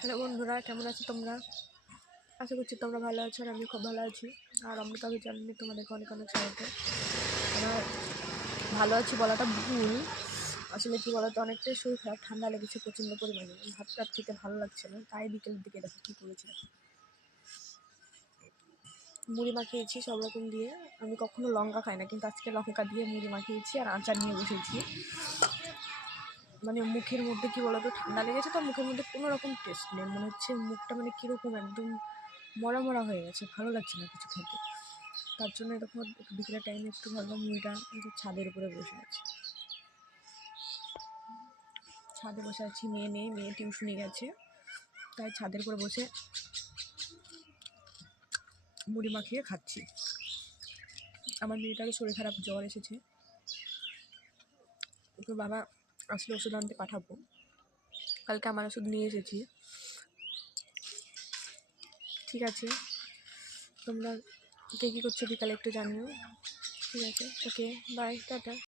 Hello বন্ধুরা, কেমন আছো তোমরা? আশা করছি তোমরা ভালো আছো আর আমি খুব ভালো আছি। আর অমৃতাকে জানিয়ে তোমাদেরকে অনেক অনেক স্বাগত। আমার ভালো আছি বলাটা ভুল, আসলে কি বলতো, অনেকটাই শরীর খারাপ, ঠান্ডা লেগেছে প্রচণ্ড পরিমাণে, ভাত টাত খেতে ভালো লাগছে না, তাই বিকেলের দিকে দেখো কী করেছি। মুড়ি মাখিয়েছি সব রকম দিয়ে। আমি কখনো লঙ্কা খাই না, কিন্তু আজকে লঙ্কা দিয়ে মুড়ি মাখিয়েছি আর আচার নিয়ে বসেছি। মানে মুখের মধ্যে কী বলতো, ঠান্ডা লেগেছে তো, মুখের মধ্যে কোনো রকম টেস্ট নেই, মনে হচ্ছে মুখটা মানে কীরকম একদম মরা মরা হয়ে গেছে, ভালো লাগছে না কিছু খেতে। তার জন্য তখন বিকেলের টাইমে একটু ভাবলাম মুড়িটা ছাদের উপরে বসে আছি। ছাদে বসে আছি, মেয়ে টিউশনে গেছে, তাই ছাদের উপরে বসে মুড়ি মাখিয়ে খাচ্ছি। আমার মেয়েটারও শরীর খারাপ, জ্বর এসেছে, তো বাবা আসলে ওষুধ আনতে পাঠাবো। কালকে আমার ওষুধ নিয়ে এসেছি। ঠিক আছে, তোমরা কে কী করছো বিকালে একটু জানিও। ঠিক আছে, ওকে, বাই, টাটা।